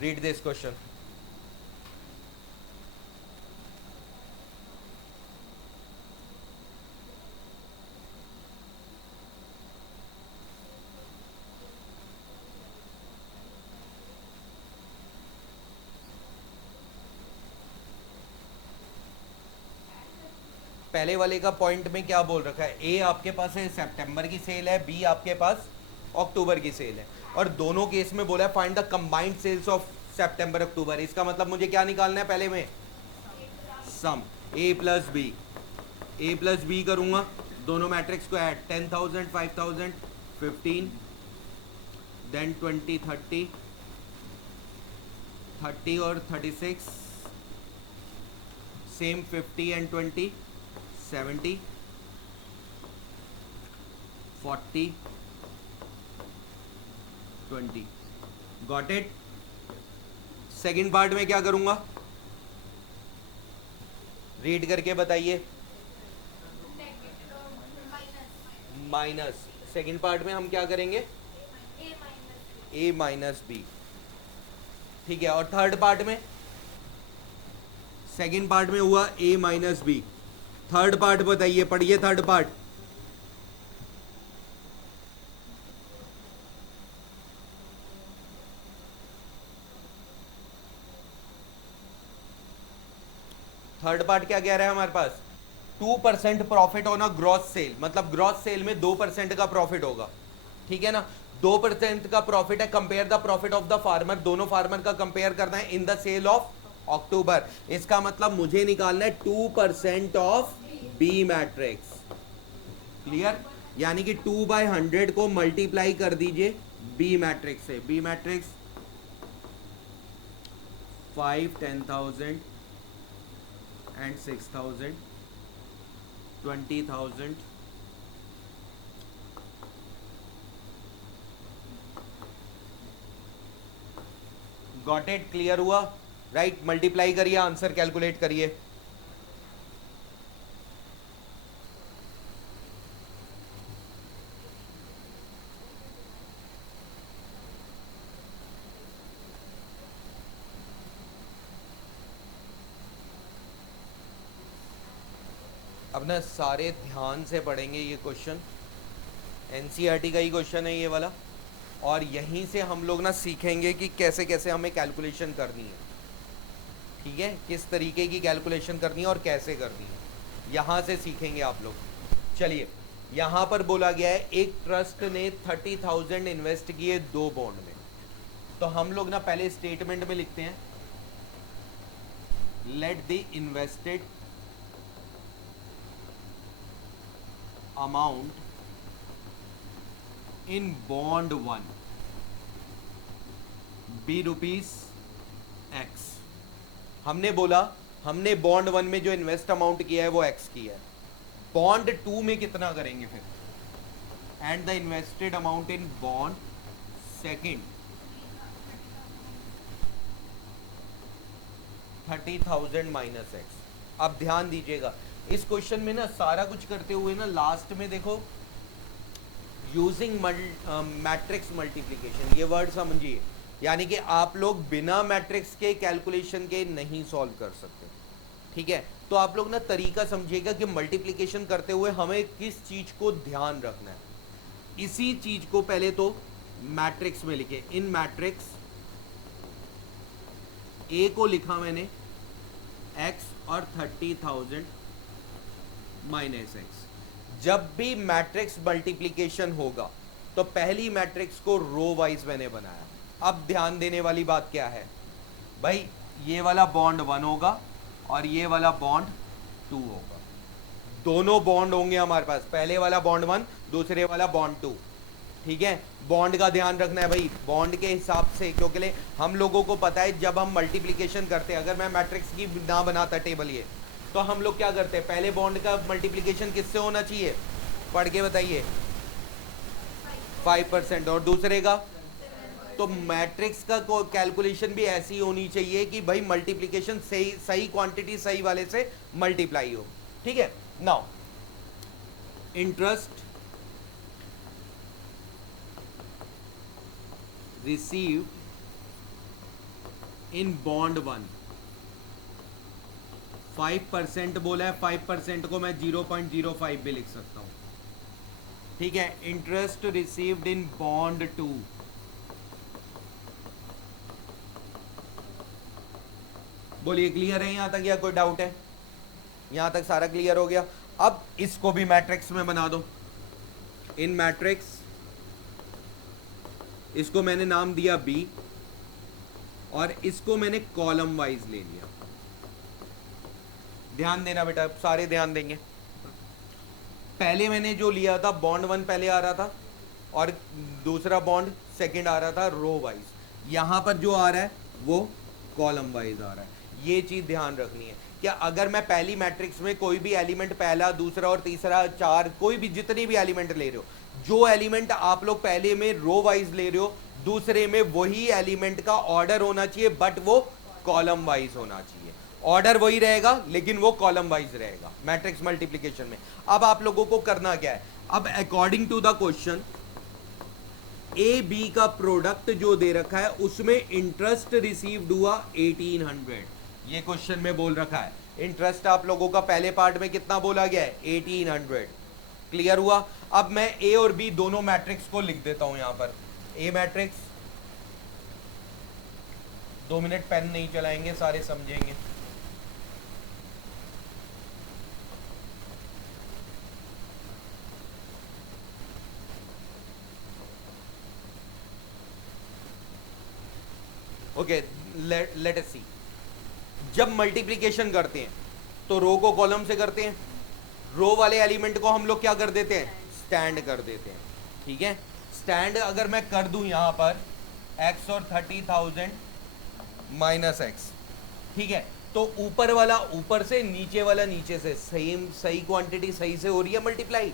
Read this question. पहले वाले का पॉइंट में क्या बोल रखा है? ए आपके पास है सितंबर की सेल है, बी आपके पास अक्टूबर की सेल है, और दोनों केस में बोला है find the combined sales of September October. इसका मतलब मुझे क्या निकालना है पहले में? Sum. A plus b, a plus b करूंगा, दोनों मैट्रिक्स को ऐड, 10,000 5,000 15, देन 20 30, 30 और 36, same 50 and 20 70 40 20। Got it? Second part में क्या करूंगा? रीड करके बताइए। माइनस। सेकेंड पार्ट में हम क्या करेंगे? ए माइनस बी। ठीक है, और थर्ड पार्ट में? सेकेंड पार्ट में हुआ ए माइनस बी, थर्ड पार्ट बताइए, पढ़िए थर्ड पार्ट। थर्ड पार्ट क्या कह रहा है हमारे पास? 2% profit on a gross sale, मतलब ग्रॉस सेल में 2% का प्रॉफिट होगा। ठीक है ना? 2% का प्रॉफिट है, compare the profit of the farmer, दोनों फार्मर का कंपेयर करना है in the sale of October. इसका मतलब मुझे निकालना है 2% ऑफ बी मैट्रिक्स। क्लियर? यानी कि 2/100 को मल्टीप्लाई कर दीजिए बी मैट्रिक्स से। B matrix 5 10,000 and 6,000 20,000 got it? Clear हुआ? राइट, मल्टीप्लाई करिए, आंसर कैलकुलेट करिए। अब ना सारे ध्यान से पढ़ेंगे ये क्वेश्चन, एनसीईआरटी का ही क्वेश्चन है ये वाला, और यहीं से हम लोग ना सीखेंगे कि कैसे कैसे हमें कैलकुलेशन करनी है। ठीक है, किस तरीके की कैलकुलेशन करनी है और कैसे करनी है, यहाँ से सीखेंगे आप लोग। चलिए, यहाँ पर बोला गया है एक ट्रस्ट ने 30,000 इन्वेस्ट किए 2 बॉन्ड में। तो हम लोग ना पहले स्टेटमेंट में लिखते हैं, let the invested amount in bond 1 B rupees X. हमने बोला हमने बॉन्ड 1 में जो इन्वेस्ट अमाउंट किया है वो एक्स किया है, बॉन्ड 2 में कितना करेंगे फिर? And the invested amount in bond second 30,000 minus x. अब ध्यान दीजिएगा इस क्वेश्चन में ना, सारा कुछ करते हुए ना लास्ट में देखो यूजिंग मैट्रिक्स मल्टीप्लीकेशन, ये वर्ड समझिए। यानी कि आप लोग बिना मैट्रिक्स के कैलकुलेशन के नहीं सॉल्व कर सकते। ठीक है, तो आप लोग ना तरीका समझिएगा कि मल्टीप्लीकेशन करते हुए हमें किस चीज को ध्यान रखना है। इसी चीज को पहले तो मैट्रिक्स में लिखे, इन मैट्रिक्स ए को लिखा मैंने एक्स और 30,000 माइनस एक्स। जब भी मैट्रिक्स मल्टीप्लीकेशन होगा तो पहली मैट्रिक्स को रो वाइज मैंने बनाया। अब ध्यान देने वाली बात क्या है भाई, ये वाला बॉन्ड 1 होगा और ये वाला बॉन्ड 2 होगा, दोनों बॉन्ड होंगे हमारे पास, पहले वाला बॉन्ड 1 दूसरे वाला बॉन्ड 2। ठीक है, बॉन्ड का ध्यान रखना है भाई, बॉन्ड के हिसाब से, क्योंकि हम लोगों को पता है जब हम मल्टीप्लीकेशन करते हैं, अगर मैं मैट्रिक्स की ना बनाता टेबल ये, तो हम लोग क्या करते हैं, पहले बॉन्ड का मल्टीप्लीकेशन किससे होना चाहिए? पढ़ के बताइए। 5%। और दूसरे का? तो मैट्रिक्स का कैलकुलेशन भी ऐसी होनी चाहिए कि भाई मल्टीप्लीकेशन सही सही क्वांटिटी सही वाले से मल्टीप्लाई हो। ठीक है, नाउ इंटरेस्ट received इन बॉन्ड 1, 5% बोला है, 5% को मैं 0.05 भी लिख सकता हूं, ठीक है। इंटरेस्ट रिसीव्ड इन बॉन्ड 2, बोलिए क्लियर है यहां तक या कोई डाउट है? यहां तक सारा क्लियर हो गया। अब इसको भी मैट्रिक्स में बना दो। इन मैट्रिक्स इसको मैंने नाम दिया बी और इसको मैंने कॉलम वाइज ले लिया। ध्यान देना बेटा, सारे ध्यान देंगे। पहले मैंने जो लिया था बॉन्ड 1 पहले आ रहा था और दूसरा बॉन्ड सेकंड आ रहा था रो वाइज। यहां पर जो आ रहा है वो कॉलम वाइज आ रहा है। ये चीज ध्यान रखनी है कि अगर मैं पहली मैट्रिक्स में कोई भी एलिमेंट, पहला दूसरा और तीसरा 4, कोई भी जितने भी एलिमेंट ले रहे हो, जो एलिमेंट आप लोग पहले में रो वाइज ले रहे हो, दूसरे में वही एलिमेंट का ऑर्डर होना चाहिए, बट वो कॉलम वाइज होना चाहिए। ऑर्डर वही रहेगा लेकिन वो कॉलम वाइज रहेगा मैट्रिक्स मल्टीप्लिकेशन में। अब आप लोगों को करना क्या है, अब according to the question A B का प्रोडक्ट जो दे रखा है उसमें इंटरेस्ट रिसीव्ड हुआ 1800, ये क्वेश्चन में बोल रखा है। इंटरेस्ट आप लोगों का पहले पार्ट में कितना बोला गया है, 1800। क्लियर हुआ? अब मैं ए और बी दोनों मैट्रिक्स को लिख देता हूं यहां पर। ए मैट्रिक्स, 2 मिनट पेन नहीं चलाएंगे, सारे समझेंगे। ओके, लेट अस सी। जब मल्टीप्लिकेशन करते हैं तो रो को कॉलम से करते हैं, रो वाले एलिमेंट को हम लोग क्या कर देते हैं, स्टैंड कर देते हैं, ठीक है। स्टैंड अगर मैं कर दूं यहां पर x और 30,000 माइनस एक्स, ठीक है, तो ऊपर वाला ऊपर से, नीचे वाला नीचे से, सेम सही क्वांटिटी सही से हो रही है मल्टीप्लाई,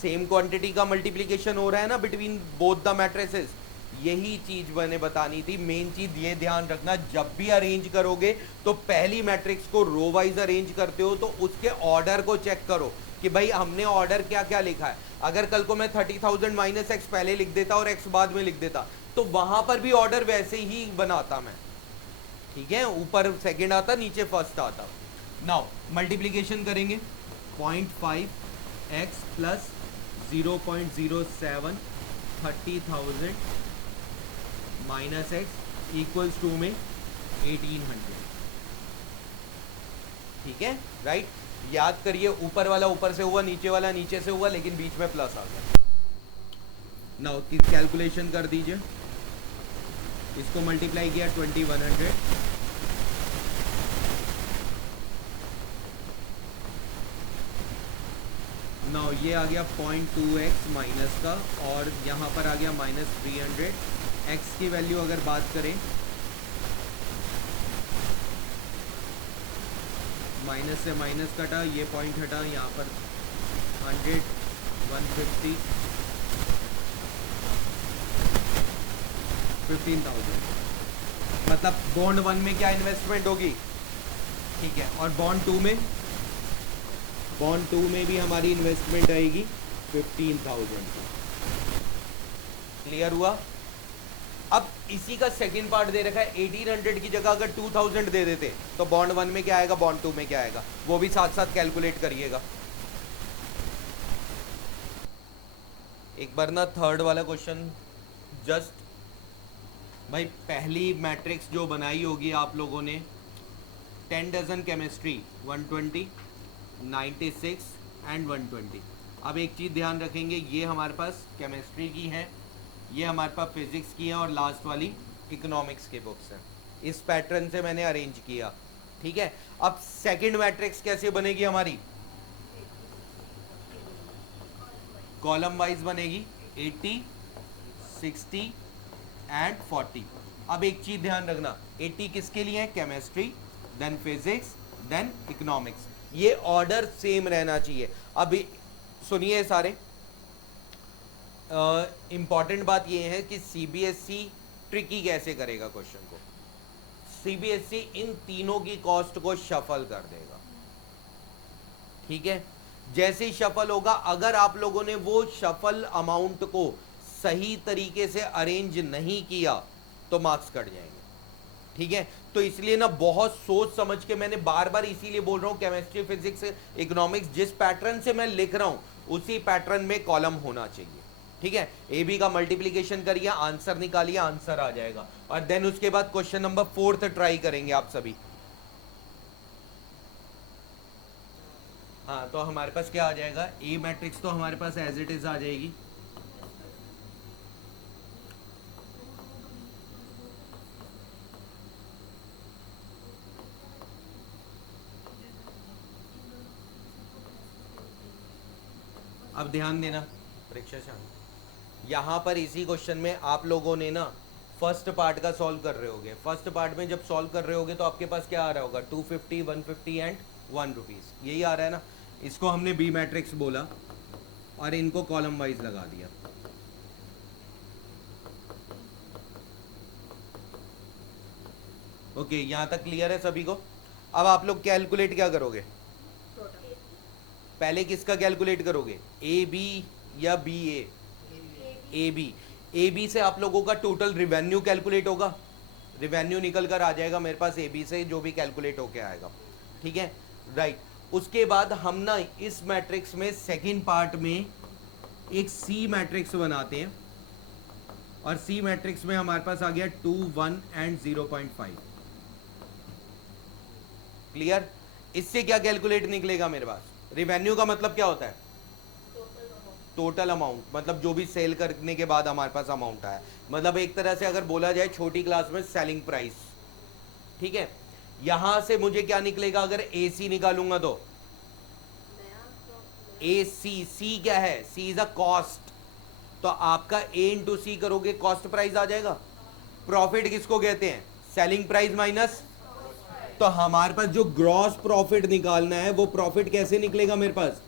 सेम क्वांटिटी का मल्टीप्लिकेशन हो रहा है ना बिटवीन बोथ द मैट्रिसेस। यही चीज मैंने बतानी थी। मेन चीज ये ध्यान रखना, जब भी अरेंज करोगे तो पहली मैट्रिक्स को रो वाइज अरेंज करते हो तो उसके ऑर्डर को चेक करो कि भाई हमने ऑर्डर क्या क्या लिखा है। अगर कल को मैं 30,000 माइनस एक्स पहले लिख देता और एक्स बाद में लिख देता तो वहां पर भी ऑर्डर वैसे ही बनाता मैं, ठीक है, ऊपर सेकंड आता नीचे फर्स्ट आता। नाउ मल्टीप्लीकेशन करेंगे, 0.5 x plus 0.07 30,000 minus X equals to में 1800, ठीक है, राइट। याद करिए, ऊपर वाला ऊपर से हुआ, नीचे वाला नीचे से हुआ, लेकिन बीच में प्लस आ गया। नाउ कैलकुलेशन कर दीजिए, इसको मल्टीप्लाई किया 2100, नाउ ये आ गया 0.2x माइनस का और यहाँ पर आ गया माइनस 300। x की वैल्यू अगर बात करें, माइनस से माइनस कटा, ये पॉइंट हटा, यहाँ पर 100, 150, 15,000, मतलब बॉन्ड 1 में क्या इन्वेस्टमेंट होगी, ठीक है, और बॉन्ड 2 में भी हमारी इन्वेस्टमेंट आएगी 15,000। क्लियर हुआ? अब इसी का सेकंड पार्ट दे रखा है, 1800 की जगह अगर 2000 दे देते तो बॉन्ड 1 में क्या आएगा, बॉन्ड 2 में क्या आएगा, वो भी साथ साथ कैलकुलेट करिएगा। एक बार ना थर्ड वाला क्वेश्चन जस्ट, भाई पहली मैट्रिक्स जो बनाई होगी आप लोगों ने, 10 डजन केमिस्ट्री 120, 96 एंड 120। अब एक चीज़ ध्यान रखेंगे, ये हमारे पास केमिस्ट्री की है, ये हमारे पास फिजिक्स की है और लास्ट वाली इकोनॉमिक्स के बुक्स हैं। इस पैटर्न से मैंने अरेंज किया, ठीक है। अब सेकंड मैट्रिक्स कैसे बनेगी हमारी, कॉलम वाइज बनेगी, 80, 60 एंड 40। अब एक चीज ध्यान रखना, 80 किसके लिए है, chemistry, then physics, then economics, ये ऑर्डर सेम रहना चाहिए। अभी सुनिए सारे, इंपॉर्टेंट बात ये है कि सीबीएसई ट्रिकी कैसे करेगा क्वेश्चन को। सीबीएसई इन तीनों की कॉस्ट को शफल कर देगा, ठीक है। जैसे ही शफल होगा, अगर आप लोगों ने वो शफल अमाउंट को सही तरीके से अरेंज नहीं किया तो मार्क्स कट जाएंगे। ठीक है, तो इसलिए ना बहुत सोच समझ के मैंने बार बार इसीलिए बोल रहा हूँ, केमिस्ट्री फिजिक्स इकोनॉमिक्स जिस पैटर्न से मैं लिख रहा हूँ उसी पैटर्न में कॉलम होना चाहिए। ठीक है, ए बी का मल्टीप्लीकेशन करिए, आंसर निकालिए, आंसर आ जाएगा। और देन उसके बाद क्वेश्चन नंबर 4 ट्राई करेंगे आप सभी। हाँ, तो हमारे पास क्या आ जाएगा, ए मैट्रिक्स तो हमारे पास एज इट इज आ जाएगी। अब ध्यान देना परीक्षा शांत, यहाँ पर इसी क्वेश्चन में आप लोगों ने ना फर्स्ट पार्ट का सॉल्व कर रहे होगे। फर्स्ट पार्ट में जब सॉल्व कर रहे होगे तो आपके पास क्या आ रहा होगा, 250, 150 एंड 1 रुपीज़, यही आ रहा है ना। इसको हमने बी मैट्रिक्स बोला और इनको कॉलम वाइज लगा दिया। ओके, यहाँ तक क्लियर है सभी को। अब आप लोग कैलकुलेट क्या करोगे, पहले किसका कैलकुलेट करोगे, ए बी या B A? A B. A B से आप लोगों का टोटल रिवेन्यू कैलकुलेट होगा, रिवेन्यू निकल कर आ जाएगा मेरे पास ए बी से, जो भी कैलकुलेट होके आएगा। ठीक है, राइट। उसके बाद हम ना इस मैट्रिक्स में सेकंड पार्ट में एक सी मैट्रिक्स बनाते हैं, और सी मैट्रिक्स में हमारे पास आ गया 2, 1 एंड 0.5। क्लियर? इससे क्या कैलकुलेट निकलेगा मेरे पास, रिवेन्यू का मतलब क्या होता है, टोटल अमाउंट, मतलब जो भी सेल करने के बाद हमारे पास अमाउंट आया, मतलब एक तरह से अगर बोला जाए छोटी क्लास में सेलिंग प्राइस। ठीक है, यहां से मुझे क्या निकलेगा, अगर ए सी निकालूंगा तो ए सी, सी क्या है, सी इज अ कॉस्ट, तो आपका ए इंटू सी करोगे कॉस्ट प्राइस आ जाएगा। प्रॉफिट किसको कहते हैं, सेलिंग प्राइस माइनस, तो हमारे पास जो ग्रॉस प्रॉफिट निकालना है वो प्रॉफिट कैसे निकलेगा मेरे पास,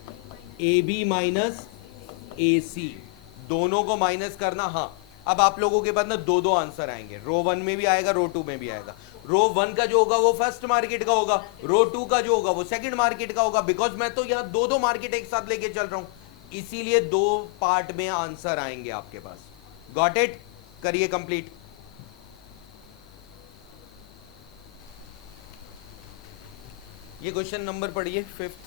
ए बी माइनस ए सी, दोनों को माइनस करना। हाँ, अब आप लोगों के पास ना दो दो आंसर आएंगे, रो 1 में भी आएगा, रो 2 में भी आएगा। रो 1 का जो होगा वो फर्स्ट मार्केट का होगा, रो 2 का जो होगा वो सेकंड मार्केट का होगा, बिकॉज मैं तो यहाँ दो दो मार्केट एक साथ लेके चल रहा हूं, इसीलिए दो पार्ट में आंसर आएंगे आपके पास। Got it? करिए कंप्लीट। ये क्वेश्चन नंबर पढ़िए 5th।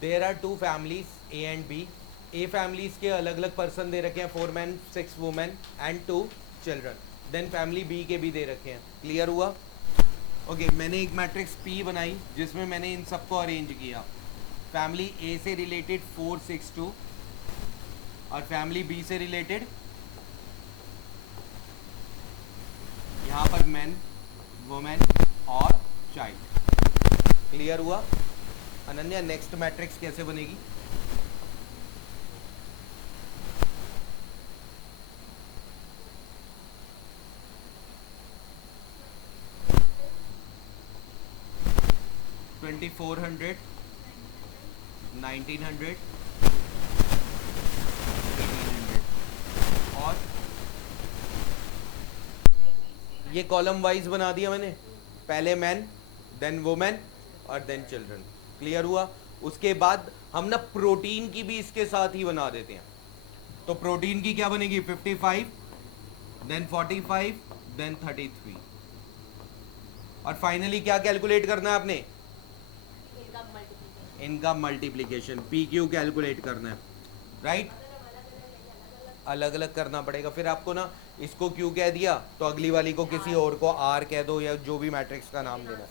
There are two families a and b. A families के अलग अलग पर्सन दे रखे हैं, 4 men 6 women and 2 children। Then family B के भी दे रखे हैं। क्लियर हुआ? ओके, मैंने एक मैट्रिक्स पी बनाई जिसमें मैंने इन सबको अरेंज किया। फैमिली ए से रिलेटेड 4, 6, 2 और फैमिली बी से रिलेटेड यहाँ पर मैन, वुमेन और चाइल्ड। क्लियर हुआ? अनन्या, नेक्स्ट मैट्रिक्स कैसे बनेगी? $2400, $1900, $1800 और ये कॉलम वाइज बना दिया मैंने, पहले मैन, देन वुमेन और देन चिल्ड्रन। क्लियर हुआ? उसके बाद हम ना प्रोटीन की भी इसके साथ ही बना देते हैं। तो प्रोटीन की क्या बनेगी, 55, देन 45, देन 33। और फाइनली क्या कैलकुलेट करना है आपने, इनका मल्टीप्लीकेशन, पी क्यू कैलकुलेट करना है। राइट? अलग अलग करना पड़ेगा फिर आपको ना, इसको क्यू कह दिया तो अगली वाली को किसी और को आर कह दो, या जो भी मैट्रिक्स का नाम देना,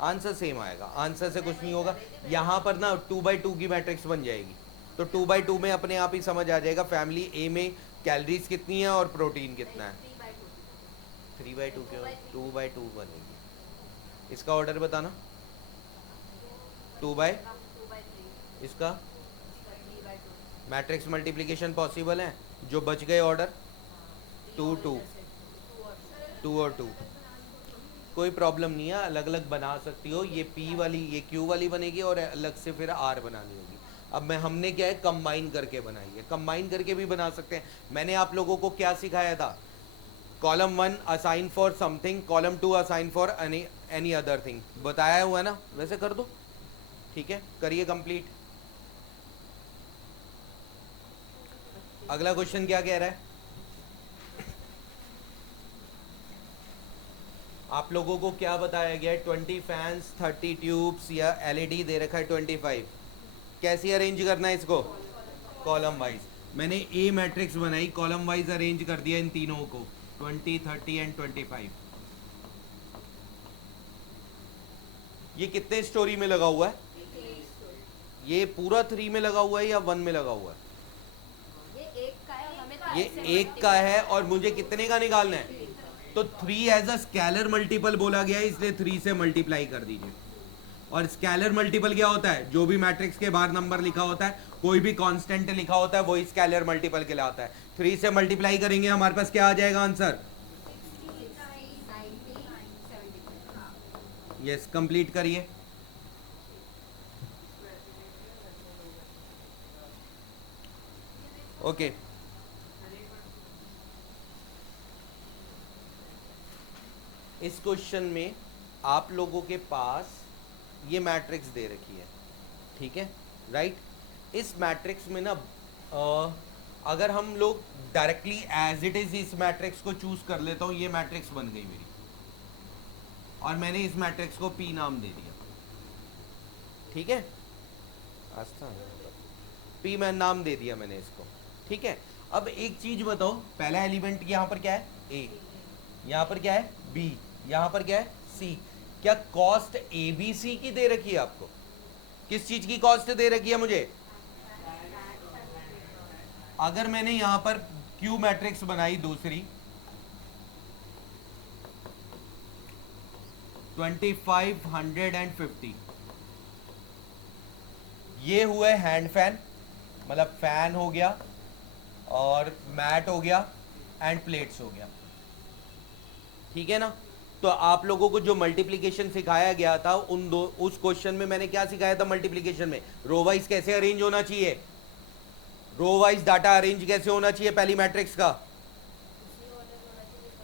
आंसर सेम आएगा। आंसर से कुछ नहीं होगा। यहाँ पर ना 2x2 की मैट्रिक्स बन जाएगी, तो 2x2 में अपने आप ही समझ आ जाएगा फैमिली ए में कैलोरीज कितनी है और प्रोटीन कितना है। 3x2 क्यों, 2x2 बनेगी। इसका ऑर्डर बताना, 2 बाय, इसका मैट्रिक्स मल्टीप्लिकेशन पॉसिबल है, जो बच गए ऑर्डर 2, 2, 2 और 2, कोई प्रॉब्लम नहीं है, अलग अलग बना सकती हो। ये पी वाली, ये क्यू वाली बनेगी और अलग से फिर आर बनानी होगी। अब मैं हमने क्या है, कंबाइन करके बनाई है, कंबाइन करके भी बना सकते हैं। मैंने आप लोगों को क्या सिखाया था, column 1 assign for something, column 2 assign for any other thing, बताया हुआ है ना, वैसे कर दो। ठीक है, करिए कंप्लीट। अगला क्वेश्चन क्या कह रहा है? आप लोगों को क्या बताया गया है? 20 फैंस, 30 ट्यूब्स या एलईडी दे रखा है 25। कैसे अरेंज करना है इसको? Column wise. मैंने ए मैट्रिक्स बनाई, कॉलम वाइज अरेंज कर दिया इन तीनों को, 20, 30 एंड 25। ये कितने स्टोरी में लगा हुआ है? ये पूरा 3 में लगा हुआ है या 1 में लगा हुआ है? ये एक का है और मुझे कितने का निकालना है? तो 3 एज अ स्केलर मल्टीपल बोला गया है, इसलिए 3 से मल्टीप्लाई कर दीजिए। और स्केलर मल्टीपल क्या होता है? जो भी मैट्रिक्स के बाहर नंबर लिखा होता है, कोई भी कांस्टेंट लिखा होता है, वही स्केलर मल्टीपल कहलाता है। 3 से मल्टीप्लाई करेंगे, हमारे पास क्या आ जाएगा आंसर? यस, कंप्लीट करिए। ओके, इस क्वेश्चन में आप लोगों के पास ये मैट्रिक्स दे रखी है, ठीक है, राइट। इस मैट्रिक्स में ना अगर हम लोग डायरेक्टली एज इट इज इस मैट्रिक्स को चूज कर लेता हूँ, ये मैट्रिक्स बन गई मेरी, और मैंने इस मैट्रिक्स को पी नाम दे दिया, ठीक है, पी मैं नाम दे दिया मैंने इसको, ठीक है। अब एक चीज बताओ, पहला एलिमेंट यहाँ पर क्या है? ए, यहाँ पर क्या है? बी, यहाँ पर क्या है? सी। क्या कॉस्ट ए बी सी की दे रखी है आपको? किस चीज की कॉस्ट दे रखी है मुझे? अगर मैंने यहां पर क्यू मैट्रिक्स बनाई दूसरी, 25, 100 एंड 50, ये हुए हैंड फैन, मतलब फैन हो गया और मैट हो गया एंड प्लेट्स हो गया, ठीक है ना। तो आप लोगों को जो मल्टीप्लिकेशन सिखाया गया था उस क्वेश्चन में मैंने क्या सिखाया था? मल्टीप्लिकेशन में रो वाइज कैसे अरेंज होना चाहिए, रो वाइज डाटा अरेंज कैसे होना चाहिए पहली मैट्रिक्स का,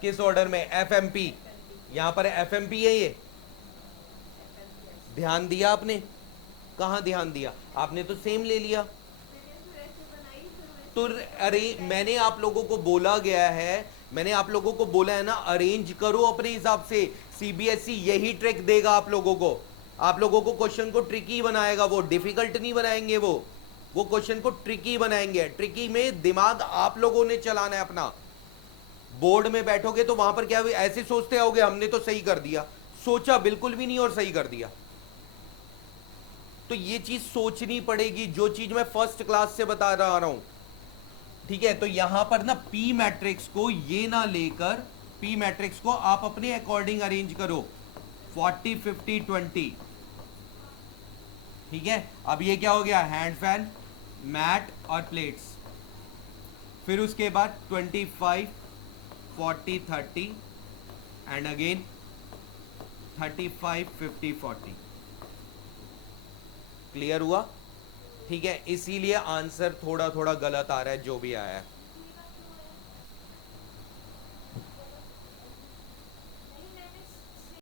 किस ऑर्डर में? एफएमपी। यहां पर एफएमपी है ये, ध्यान दिया आपने? कहां ध्यान दिया आपने? तो सेम ले लिया। तो अरे मैंने आप लोगों को बोला गया है, मैंने आप लोगों को बोला है ना, अरेंज करो अपने हिसाब से। सीबीएसई यही ट्रिक देगा आप लोगों को, आप लोगों को क्वेश्चन को ट्रिकी बनाएगा, वो डिफिकल्ट नहीं बनाएंगे, वो क्वेश्चन को ट्रिकी बनाएंगे। ट्रिकी में दिमाग आप लोगों ने चलाना है अपना। बोर्ड में बैठोगे तो वहां पर क्या ऐसे सोचते आओगे हमने तो सही कर दिया, सोचा बिल्कुल भी नहीं और सही कर दिया। तो ये चीज सोचनी पड़ेगी, जो चीज मैं फर्स्ट क्लास से बता रहा हूं, ठीक है। तो यहां पर ना पी मैट्रिक्स को ये ना लेकर, पी मैट्रिक्स को आप अपने अकॉर्डिंग अरेंज करो, 40, 50, 20, ठीक है। अब ये क्या हो गया? हैंड फैन, मैट और प्लेट्स। फिर उसके बाद 25, 40, 30 एंड अगेन 35, 50, 40। क्लियर हुआ? ठीक है, इसीलिए आंसर थोड़ा थोड़ा गलत आ रहा है जो भी आया है।